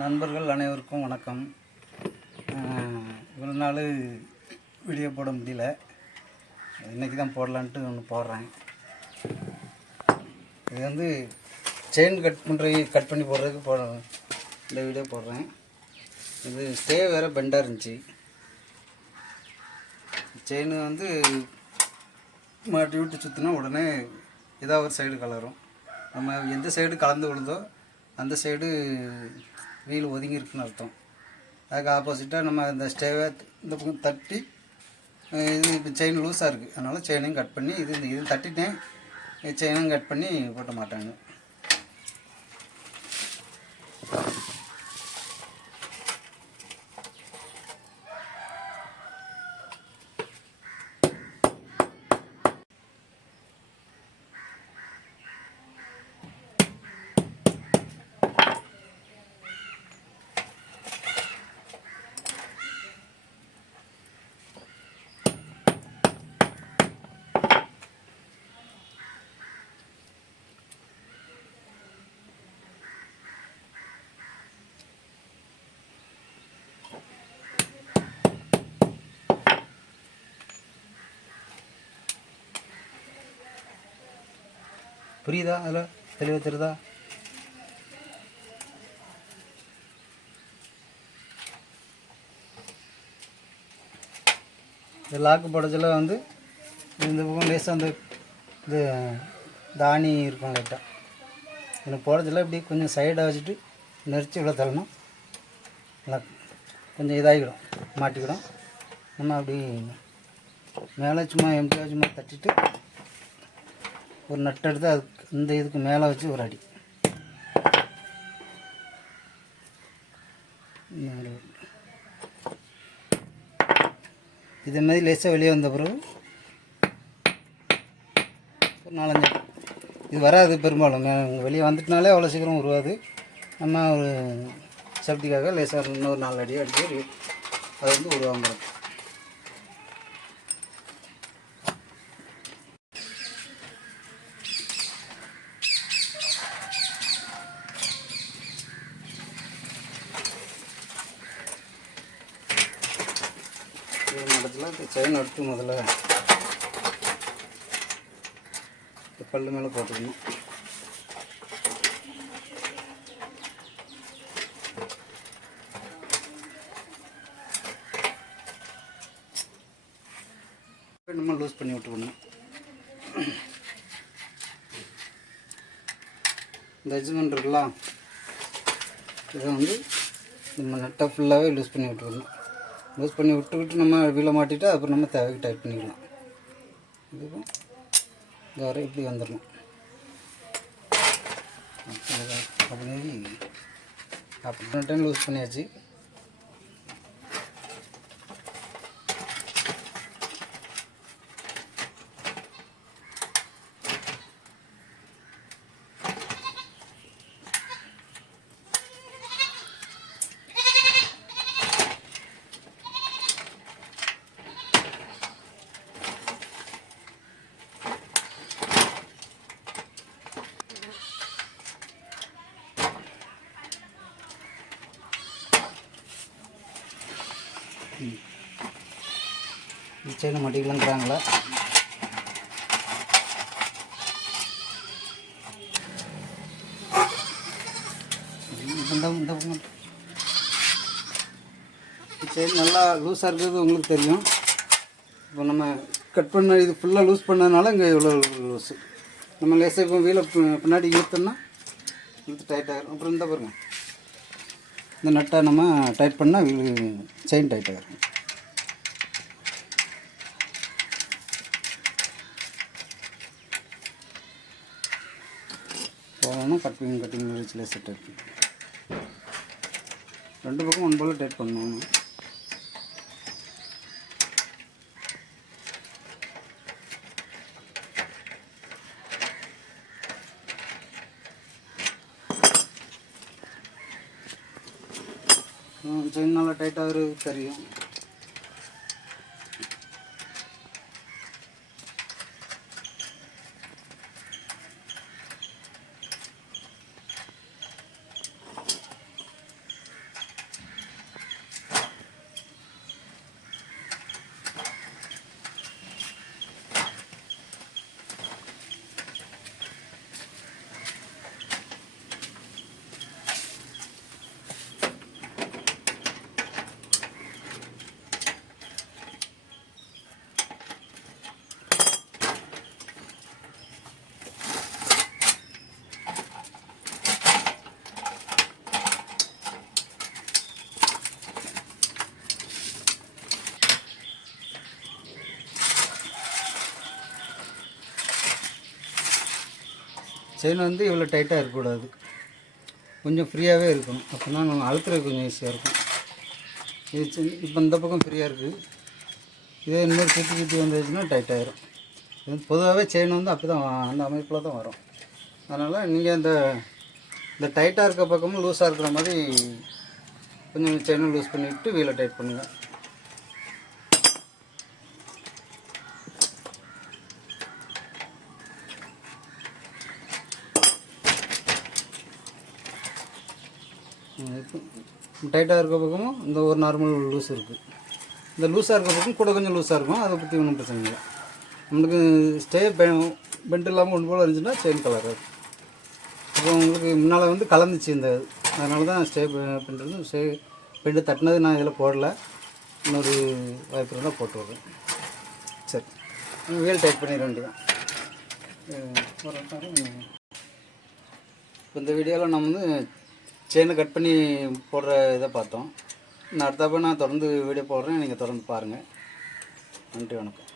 நண்பர்கள் அனைவருக்கும் வணக்கம். இவ்வளோ நாள் வீடியோ போட முடியல, இன்றைக்கி தான் போடலான்ட்டு ஒன்று போடுறேன். இது வந்து செயின் கட் பண்ணி போடுறதுக்கு இந்த வீடியோ போடுறேன். இது ஸ்டே வேறு பெண்டாக இருந்துச்சு. செயின் வந்து மாட்டி விட்டு சுற்றினா உடனே ஏதாவது ஒரு சைடு கலரும். நம்ம எந்த சைடு கலந்து விழுதோ அந்த சைடு வீல் ஒதுங்கி இருக்குன்னு அர்த்தம். அதுக்கு ஆப்போசிட்டாக நம்ம இந்த ஸ்டேவை இந்த பக்கம் தட்டி, இது இப்போ செயின் லூஸாக இருக்குது, அதனால் செயினையும் கட் பண்ணி இது தட்டிட்டேன், செயினையும் கட் பண்ணி போட்ட மாட்டாங்க. புரியுதா? அதில் தெளிவாக தெரியுதா? இந்த லாக்கு போடச்சில் வந்து இந்த பக்கம் லேசாக அந்த இது தானி இருக்கும் லைட்டாக. எனக்கு போடச்சில் இப்படி கொஞ்சம் சைடாக வச்சுட்டு நெரிச்சு இவ்வளோ தள்ளணும், நல்லா கொஞ்சம் இதாகிடும், மாட்டிக்கிடும். நம்ம அப்படி மேலே சும்மா எம்டியாக சும்மா தட்டிட்டு ஒரு நட்டு எடுத்து அதுக்கு இந்த இதுக்கு மேலே வச்சு ஒரு அடி. இதே மாதிரி லேசாக வெளியே வந்த பிறகு ஒரு 4-5 இது வராது பெரும்பாலும். வெளியே வந்துட்டுனாலே அவ்வளோ சீக்கிரம் உருவாது. நம்ம ஒரு சேஃப்டிக்காக லேசாக இன்னொரு 4 அடி அடிச்சு அது வந்து உருவாங்க. நடத்தில் செயின் எடுத்து முதல்ல பல்லு மேலே போட்டுக்கணும். நம்ம லூஸ் பண்ணி விட்டுக்கணும். இந்த அட்ஜஸ்ட்மெண்ட் இருக்கலாம், இதை வந்து நம்ம நட்டை ஃபுல்லாகவே லூஸ் பண்ணி விட்டுக்கணும். லூஸ் பண்ணி விட்டு நம்ம வீலை மாட்டிட்டு அப்புறம் நம்ம தேவைக்கு டைட் பண்ணிக்கலாம். இதுக்கும் இந்த வரை இப்படி வந்துடணும். அப்படி டைம் லூஸ் பண்ணியாச்சு. செயினை மாட்டிக்கலாங்கிறாங்களா? செயின் நல்லா லூஸாக இருக்கிறது உங்களுக்கு தெரியும். இப்போ நம்ம கட் பண்ண இது ஃபுல்லாக லூஸ் பண்ணதுனால இங்கே இவ்வளோ லூஸு. நம்ம லேசாக இப்போ வீலை பின்னாடி இழுத்தோம்னா இழுத்து டைட் ஆகிடும். அப்புறம் இந்த பாருங்கள், இந்த நட்டை நம்ம டைட் பண்ணால் வீல் செயின் டைட் ஆகிடும். போகணும் கட்டிங் வச்சுல செட் ஆகிடும். 2 பக்கம் 1 போல் டைட் பண்ணணும். செயின் நல்லா டைட்டாக தெரியும். செயின் வந்து இவ்வளோ டைட்டாக இருக்கக்கூடாது, கொஞ்சம் ஃப்ரீயாகவே இருக்கணும். அப்போ தான் நம்ம அழுத்துறது கொஞ்சம் ஈஸியாக இருக்கும். இது இப்போ இந்த பக்கம் ஃப்ரீயாக இருக்குது, இதே இன்னொரு சுற்றி வந்துச்சுன்னா டைட் ஆகிரும். இது பொதுவாகவே செயின் வந்து அப்படி தான் அந்த அமைப்பில் தான் வரும். அதனால் நீங்கள் இந்த டைட்டாக இருக்க பக்கமும் லூஸாக இருக்கிற மாதிரி கொஞ்சம் செயினை லூஸ் பண்ணிவிட்டு வீலை டைட் பண்ணுங்கள். டைட்டாக இருக்க பக்கமும் இந்த ஒரு நார்மல் லூஸ் இருக்குது. இந்த லூஸாக இருக்க பக்கம் கூட கொஞ்சம் லூஸாக இருக்கும், அதை பற்றி ஒன்றும் பிரச்சனை இல்லை. நம்மளுக்கு ஸ்டே பெண்ட் இல்லாமல் ஒன்று போல் இருந்துச்சுன்னா செயின் கலராது. அப்போ உங்களுக்கு முன்னால் வந்து கலந்துச்சு இந்த, அதனால தான் ஸ்டே பண்ணுறது. பெண்டு தட்டினது நான் இதில் போடலை, இன்னொரு வாய்ப்பு இருந்தால் போட்டு விட்றேன். சரி, வீல் டைட் பண்ணிட வேண்டியதான். இப்போ இந்த வீடியோவில் நம்ம வந்து செயினை கட் பண்ணி போடுற இதை பார்த்தோம். நான் அடுத்தப்போ நான் தொடர்ந்து வீடியோ போடுறேன், நீங்கள் தொடர்ந்து பாருங்கள். நன்றி, வணக்கம்.